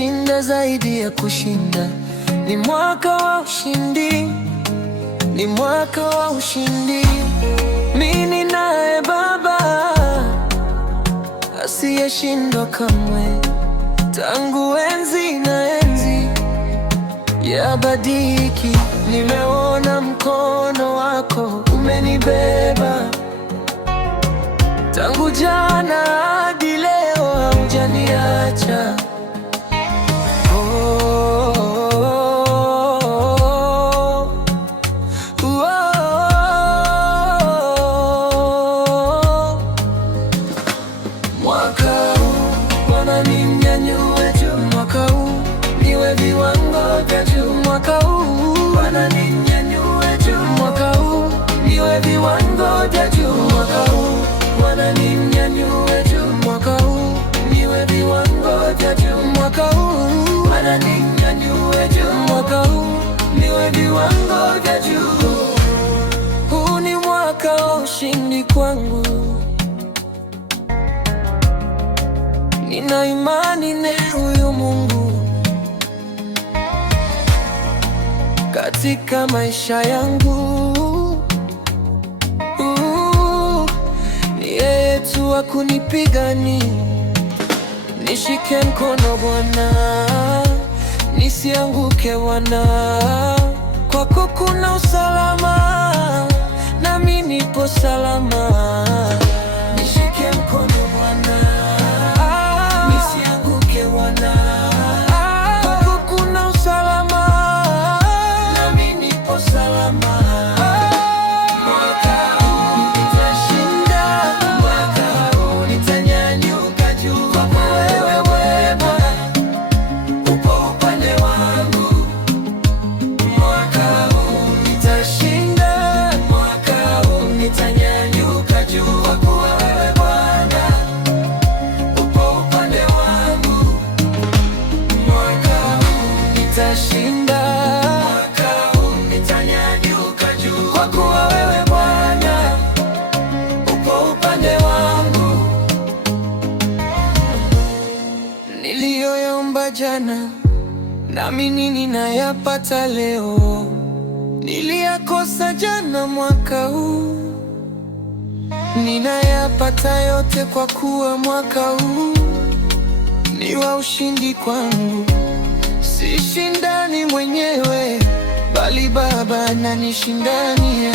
nitashinda zaidi ya kushinda. Ni mwaka wa ushindi, ni mwaka wa ushindi. Mimi naye Baba asiyeshindwa kamwe, tangu enzi na enzi ya badiki. Nimeona mkono wako umenibeba, tangu jana hadi leo haujaniacha. Mwaka huu Bwana ninyanyue juu, mwaka huu niwe viwango vya juu, mwaka huu Bwana ninyanyue juu, mwaka huu niwe viwango vya juu, mwaka huu Bwana ninyanyue juu, mwaka huu niwe viwango vya juu, mwaka huu Bwana ninyanyue juu, mwaka huu niwe viwango vya juu. Huu ni mwaka wa ushindi kwangu. Nina imani na huyu Mungu katika maisha yangu. Ni yeye tu wa kunipigania. Nishike mkono Bwana, nisianguke Bwana. Kwako kuna usalama, nami nipo salama. Nishike mkono Bwana, nisianguke Bwana. Kwako kuna usalama, nami nipo salama. Mwaka huu nitashinda, mwaka huu nitanyanyuka juu. Kwako wewe Bwana upo upande wangu. Mwaka huu nitashinda, mwaka huu nitanyanyuka juu. Kwako wewe Bwana upo upande wangu. Mwaka huu nitashinda, mwaka huu nitanyanyuka juu. Kwa kuwa wewe Bwana upo upande wangu. Niliyoyaomba jana, nami ninayapata leo. Niliyakosa jana, mwaka huu ninayapata yote, kwa kuwa mwaka huu ni wa ushindi kwangu. Sishindani mwenyewe, bali Baba ananishindania.